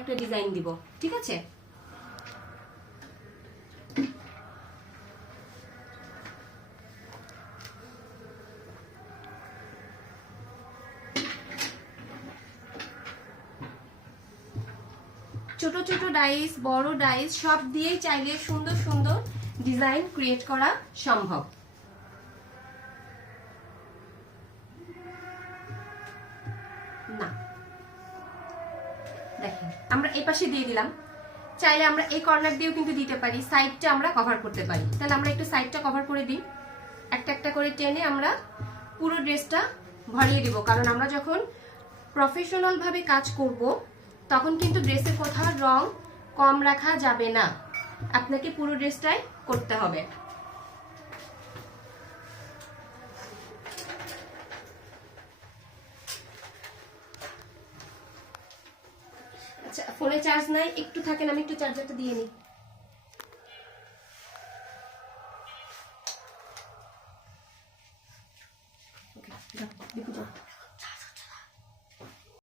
একটা ডিজাইন দিব, ঠিক আছে? ছোট ছোট ডাইস, বড় ডাইস, সব দিয়েই চাইলে সুন্দর সুন্দর ডিজাইন ক্রিয়েট করা সম্ভব। দেখেন, আমরা এই পাশে দিয়ে দিলাম। চাইলে আমরা এই কর্নার দিয়েও কিন্তু দিতে পারি সাইডটা আমরা কভার করতে পারি। তাহলে আমরা একটু সাইডটা কভার করে দিই। একটা একটা করে টেনে আমরা পুরো ড্রেসটা ভরিয়ে দিব। কারণ আমরা যখন প্রফেশনাল ভাবে কাজ করব, তখন কিন্তু ড্রেসের কোথাও রং কম রাখা যাবে না। আপনাকে পুরো ড্রেসটাই করতে হবে। ফোনে চার্জ নাই একটু থাকেন আমি একটু চার্জারটা দিয়ে নিই।